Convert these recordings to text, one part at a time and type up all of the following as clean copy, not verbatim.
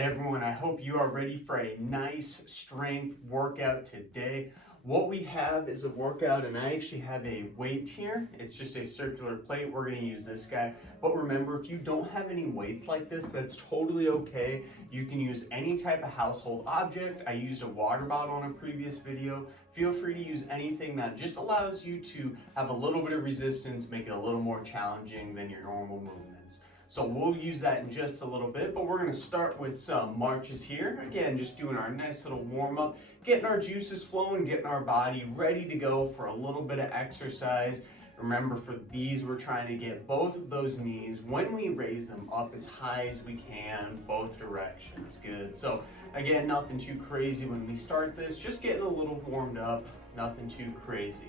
Everyone, I hope you are ready for a nice strength workout today. What we have is a workout, and I actually have a weight here. It's just a circular plate. We're going to use this guy. But remember, if you don't have any weights like this, that's totally okay. You can use any type of household object. I used a water bottle in a previous video. Feel free to use anything that just allows you to have a little bit of resistance, make it a little more challenging than your normal movements. So we'll use that in just a little bit, but we're gonna start with some marches here. Again, just doing our nice little warm up, getting our juices flowing, getting our body ready to go for a little bit of exercise. Remember, for these, we're trying to get both of those knees, when we raise them, up as high as we can, both directions. Good. So again, nothing too crazy when we start this, just getting a little warmed up, nothing too crazy.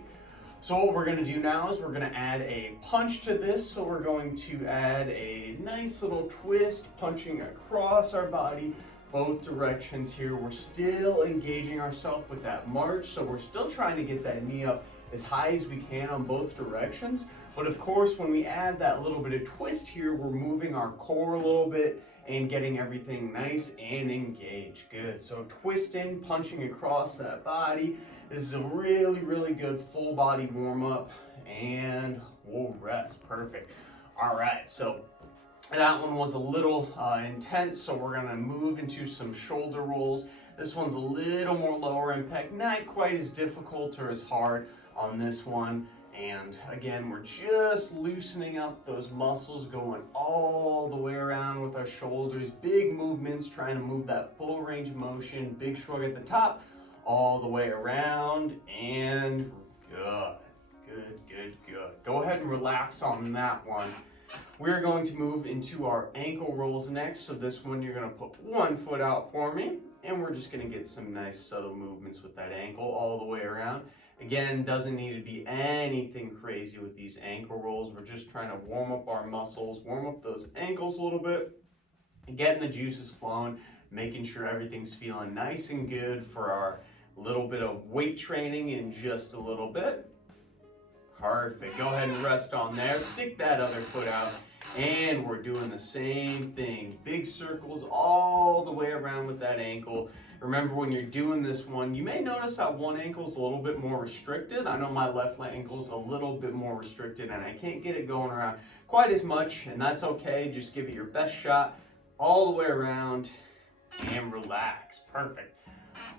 So what we're gonna do now is we're gonna add a punch to this. So we're going to add a nice little twist, punching across our body, both directions here. We're still engaging ourselves with that march. So we're still trying to get that knee up as high as we can on both directions. But of course, when we add that little bit of twist here, we're moving our core a little bit and getting everything nice and engaged. Good. So twisting, punching across that body. This is a really, really good full body warm up, and we'll rest. Perfect. All right. So that one was a little intense, so we're gonna move into some shoulder rolls. This one's a little more lower impact, not quite as difficult or as hard on this one. And again, we're just loosening up those muscles, going all the way around with our shoulders. Big movements, trying to move that full range of motion. Big shrug at the top, all the way around, and good. Good. Go ahead and relax on that one. We're going to move into our ankle rolls next. So this one, you're gonna put one foot out for me, and we're just gonna get some nice subtle movements with that ankle all the way around. Again, doesn't need to be anything crazy with these ankle rolls. We're just trying to warm up our muscles, warm up those ankles a little bit, getting the juices flowing, making sure everything's feeling nice and good for our little bit of weight training in just a little bit. Perfect. Go ahead and rest on there. Stick that other foot out. And we're doing the same thing. Big circles all the way around with that ankle. Remember, when you're doing this one, you may notice that one ankle is a little bit more restricted. I know my left ankle is a little bit more restricted, and I can't get it going around quite as much, and that's okay. Just give it your best shot all the way around and relax. Perfect.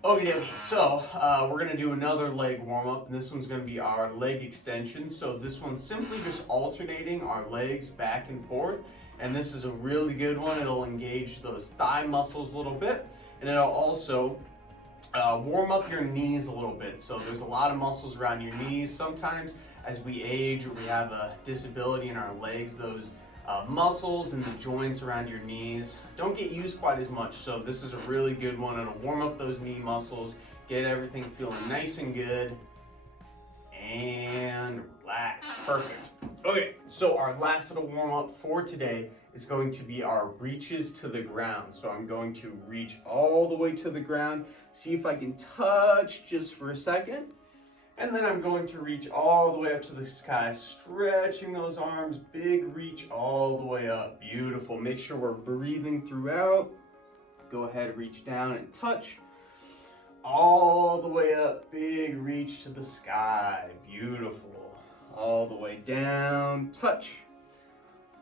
Okay, so we're gonna do another leg warm up, and this one's gonna be our leg extension. So this one's simply just alternating our legs back and forth, and this is a really good one. It'll engage those thigh muscles a little bit, and it'll also warm up your knees a little bit. So there's a lot of muscles around your knees. Sometimes as we age or we have a disability in our legs, those muscles and the joints around your knees don't get used quite as much. So this is a really good one. It'll warm up those knee muscles, get everything feeling nice and good, and relax. Perfect. Okay, so our last little warm up for today is going to be our reaches to the ground. So I'm going to reach all the way to the ground, see if I can touch just for a second. And then I'm going to reach all the way up to the sky, stretching those arms, big reach all the way up. Beautiful. Make sure we're breathing throughout. Go ahead, reach down and touch. All the way up, big reach to the sky. Beautiful. All the way down, touch.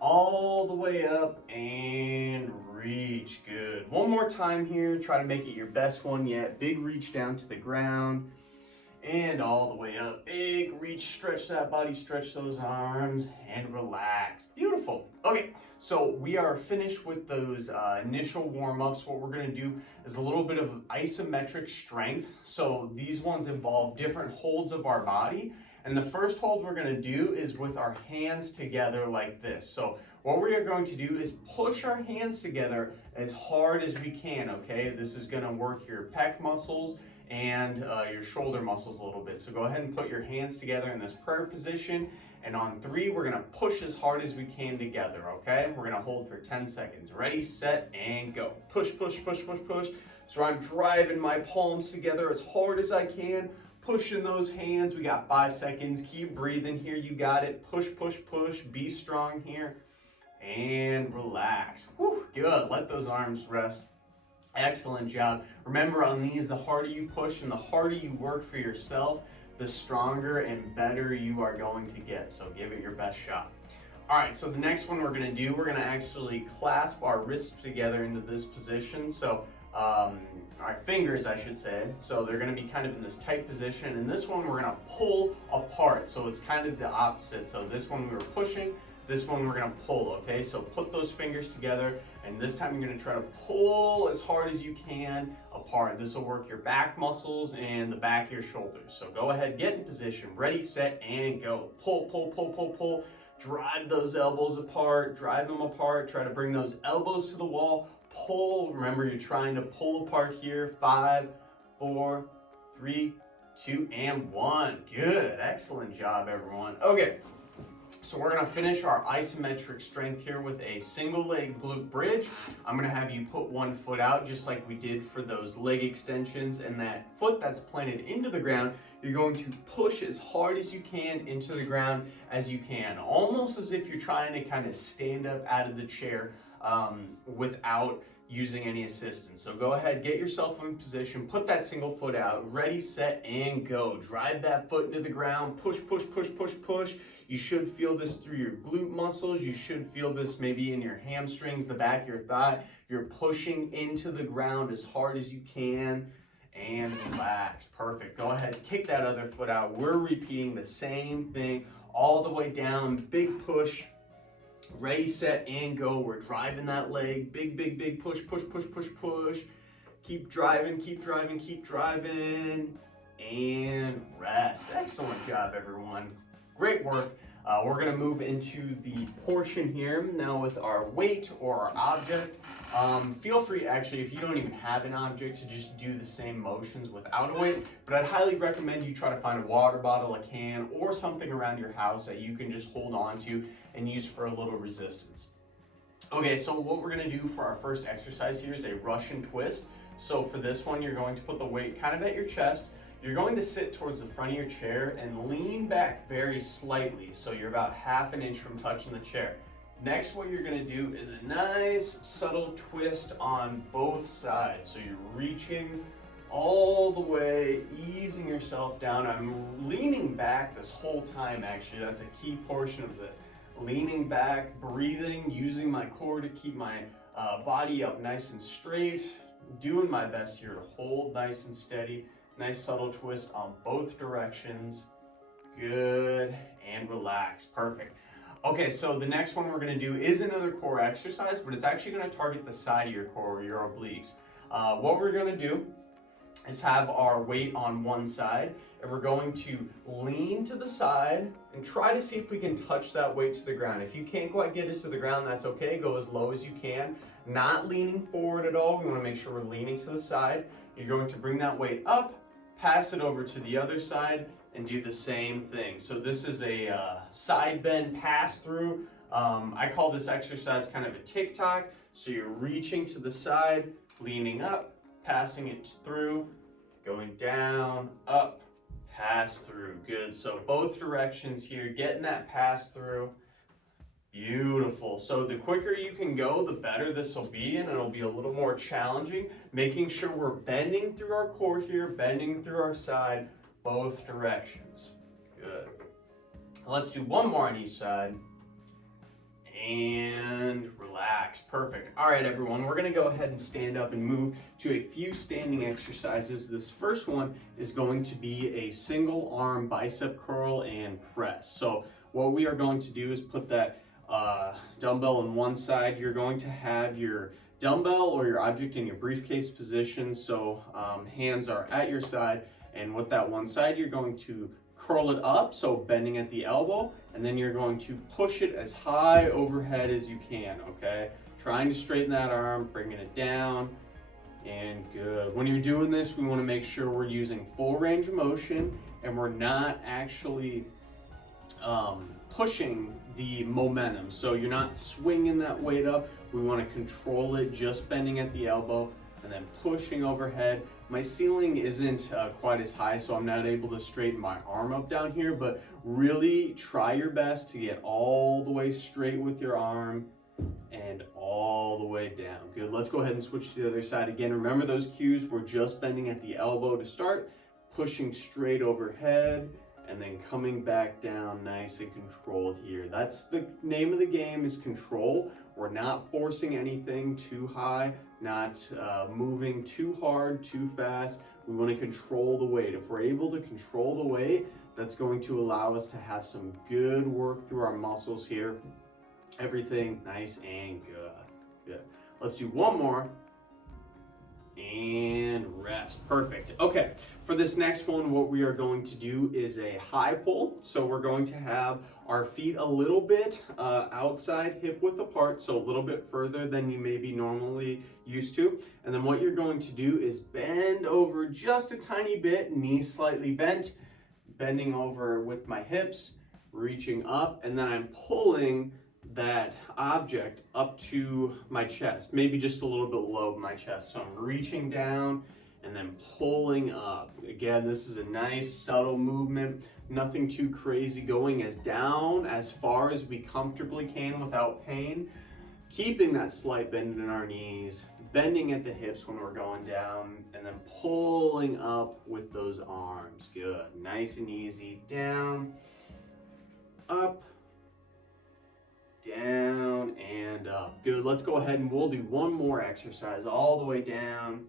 All the way up and reach. Good. One more time here. Try to make it your best one yet. Big reach down to the ground. And all the way up, big reach, stretch that body, stretch those arms, and relax. Beautiful. Okay, so we are finished with those initial warm-ups. What we're gonna do is a little bit of isometric strength. So these ones involve different holds of our body. And the first hold we're gonna do is with our hands together like this. So what we are going to do is push our hands together as hard as we can, okay? This is gonna work your pec muscles and your shoulder muscles a little bit. So go ahead and put your hands together in this prayer position, and on 3, we're gonna push as hard as we can together, okay? We're gonna hold for 10 seconds. Ready, set, and go. Push, push, push, push, push. So I'm driving my palms together as hard as I can, pushing those hands. We got 5 seconds. Keep breathing here, you got it. Push, push, push, be strong here, and relax. Whew, good, let those arms rest Excellent job. Remember, on these, the harder you push and the harder you work for yourself, the stronger and better you are going to get. So give it your best shot. All right, so the next one we're gonna do, we're gonna actually clasp our wrists together into this position. So our fingers, I should say. So they're gonna be kind of in this tight position. And this one we're gonna pull apart. So it's kind of the opposite. So this one we were pushing, this one we're gonna pull, okay? So put those fingers together, and this time you're gonna try to pull as hard as you can apart. This will work your back muscles and the back of your shoulders. So go ahead, get in position, ready, set, and go. Pull, pull, pull, pull, pull. Drive those elbows apart, drive them apart. Try to bring those elbows to the wall. Pull, remember you're trying to pull apart here. 5, 4, 3, 2, and 1. Good, excellent job, everyone. Okay. So we're gonna finish our isometric strength here with a single leg glute bridge. I'm gonna have you put one foot out just like we did for those leg extensions, and that foot that's planted into the ground, you're going to push as hard as you can into the ground as you can, almost as if you're trying to kind of stand up out of the chair without using any assistance. So go ahead, get yourself in position, put that single foot out, ready, set, and go. Drive that foot into the ground, push, push, push, push, push. You should feel this through your glute muscles. You should feel this maybe in your hamstrings, the back of your thigh. You're pushing into the ground as hard as you can, and relax. Perfect. Go ahead, kick that other foot out. We're repeating the same thing all the way down. Big push. Ready, set, and go. We're driving that leg. Big, big, big push, push, push, push, push. Keep driving, keep driving, keep driving. And rest. Excellent job, everyone. Great work. We're going to move into the portion here now with our weight or our object. Feel free, actually, if you don't even have an object, to just do the same motions without a weight. But I'd highly recommend you try to find a water bottle, a can, or something around your house that you can just hold on to and use for a little resistance. Okay, so what we're going to do for our first exercise here is a Russian twist. So for this one, you're going to put the weight kind of at your chest. You're going to sit towards the front of your chair and lean back very slightly, so you're about ½ an inch from touching the chair. Next, what you're going to do is a nice subtle twist on both sides. So you're reaching all the way, easing yourself down. I'm leaning back this whole time, actually. That's a key portion of this. Leaning back, breathing, using my core to keep my body up nice and straight. Doing my best here to hold nice and steady. Nice subtle twist on both directions. Good, and relax. Perfect. Okay, so the next one we're going to do is another core exercise, but it's actually going to target the side of your core, your obliques. What we're going to do is have our weight on one side, and we're going to lean to the side and try to see if we can touch that weight to the ground. If you can't quite get it to the ground, that's okay. Go as low as you can. Not leaning forward at all. We want to make sure we're leaning to the side. You're going to bring that weight up, pass it over to the other side, and do the same thing. So this is a side bend pass through. I call this exercise kind of a tick-tock. So you're reaching to the side, leaning up, passing it through, going down, up, pass through. Good. So both directions here, getting that pass through. Beautiful. So the quicker you can go, the better this will be, and it'll be a little more challenging. Making sure we're bending through our core here, bending through our side, both directions. Good. Let's do one more on each side. And relax. Perfect. All right, everyone, we're going to go ahead and stand up and move to a few standing exercises. This first one is going to be a single arm bicep curl and press. So what we are going to do is put that dumbbell on one side. You're going to have your dumbbell or your object in your briefcase position. So hands are at your side, and with that one side, you're going to curl it up, so bending at the elbow, and then you're going to push it as high overhead as you can, okay? Trying to straighten that arm, bringing it down, and good. When you're doing this, we want to make sure we're using full range of motion and we're not actually pushing the momentum. So you're not swinging that weight up. We want to control it, just bending at the elbow and then pushing overhead. My ceiling isn't quite as high, so I'm not able to straighten my arm up down here, but really try your best to get all the way straight with your arm. and all the way down. Good. Let's go ahead and switch to the other side again. Remember those cues. We're just bending at the elbow to start, pushing straight overhead, and then coming back down nice and controlled here. That's the name of the game, is control. We're not forcing anything too high, not moving too hard, too fast. We want to control the weight. If we're able to control the weight, that's going to allow us to have some good work through our muscles here. Everything nice and good. Good. Let's do one more. And rest. Perfect. Okay, for this next one, what we are going to do is a high pull. So we're going to have our feet a little bit outside hip width apart, so a little bit further than you may be normally used to. And then what you're going to do is bend over just a tiny bit, knees slightly bent, bending over with my hips, reaching up, and then I'm pulling that object up to my chest, maybe just a little bit low of my chest. So I'm reaching down and then pulling up. Again, this is a nice subtle movement, nothing too crazy, going as down as far as we comfortably can without pain, keeping that slight bend in our knees, bending at the hips when we're going down, and then pulling up with those arms. Good. Nice and easy. Down, up, down, and up. Good. Let's go ahead and we'll do one more exercise all the way down,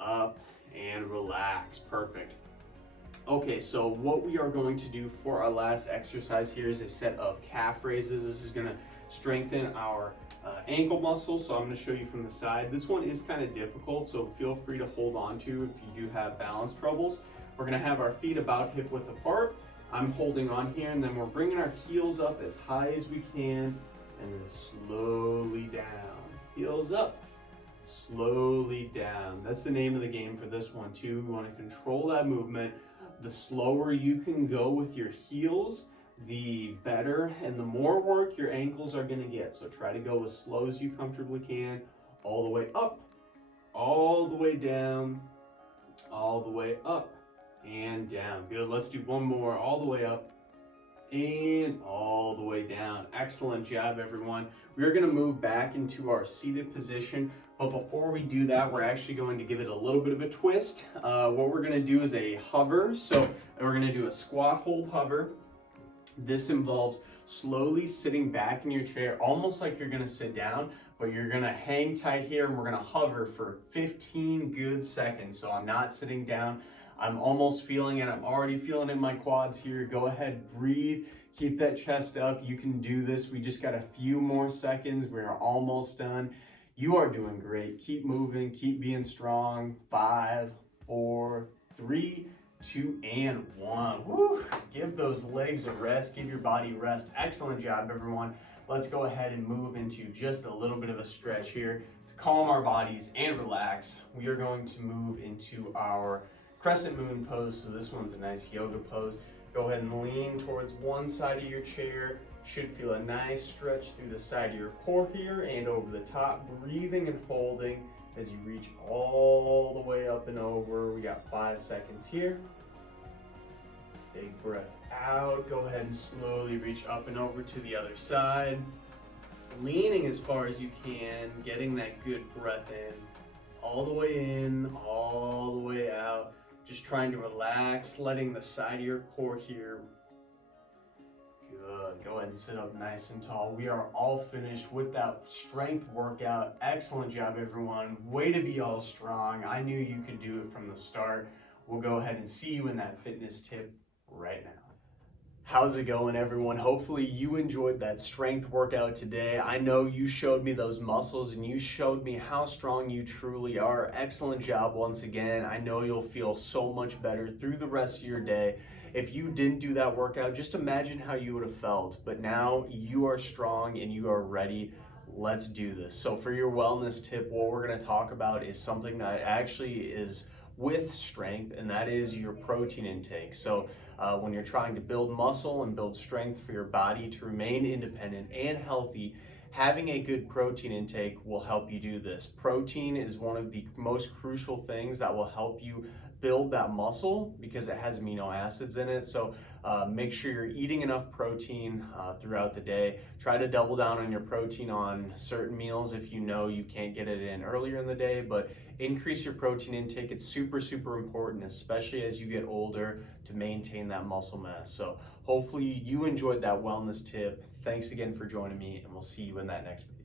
up, and relax. Perfect. Okay, so what we are going to do for our last exercise here is a set of calf raises. This is going to strengthen our ankle muscle, so I'm going to show you from the side. This one is kind of difficult, so feel free to hold on to if you do have balance troubles. We're going to have our feet about hip width apart. I'm holding on here, and then we're bringing our heels up as high as we can, and then slowly down. Heels up, slowly down. That's the name of the game for this one too. We want to control that movement. The slower you can go with your heels, the better, and the more work your ankles are going to get. So try to go as slow as you comfortably can, all the way up, all the way down, all the way up, and down. Good. Let's do one more, all the way up and all the way down. Excellent job, everyone. We are going to move back into our seated position, but before we do that, we're actually going to give it a little bit of a twist. What we're going to do is a hover. So we're going to do a squat hold hover. This involves slowly sitting back in your chair, almost like you're going to sit down, but you're going to hang tight here, and we're going to hover for 15 good seconds. So I'm not sitting down. I'm almost feeling it. I'm already feeling it in my quads here. Go ahead, breathe, keep that chest up. You can do this. We just got a few more seconds. We're almost done. You are doing great. Keep moving, keep being strong. 5, 4, 3, 2, and 1. Woo! Give those legs a rest, give your body rest. Excellent job, everyone. Let's go ahead and move into just a little bit of a stretch here to calm our bodies and relax. We are going to move into our crescent moon pose. So this one's a nice yoga pose. Go ahead and lean towards one side of your chair. Should feel a nice stretch through the side of your core here and over the top. Breathing and holding as you reach all the way up and over. We got 5 seconds here. Big breath out. Go ahead and slowly reach up and over to the other side. Leaning as far as you can, getting that good breath in. All the way in, all the way out. Just trying to relax, letting the side of your core here. Good. Go ahead and sit up nice and tall. We are all finished with that strength workout. Excellent job, everyone. Way to be all strong. I knew you could do it from the start. We'll go ahead and see you in that fitness tip right now. How's it going, everyone? Hopefully you enjoyed that strength workout today. I know you showed me those muscles and you showed me how strong you truly are. Excellent job once again. I know you'll feel so much better through the rest of your day. If you didn't do that workout, just imagine how you would have felt. But now you are strong and you are ready. Let's do this. So for your wellness tip, what we're going to talk about is something that actually is with strength, and that is your protein intake. So when you're trying to build muscle and build strength for your body to remain independent and healthy, having a good protein intake will help you do this. Protein is one of the most crucial things that will help you build that muscle because it has amino acids in it. So make sure you're eating enough protein throughout the day. Try to double down on your protein on certain meals if you know you can't get it in earlier in the day, but increase your protein intake. It's super, super important, especially as you get older, to maintain that muscle mass. So hopefully you enjoyed that wellness tip. Thanks again for joining me, and we'll see you in that next video.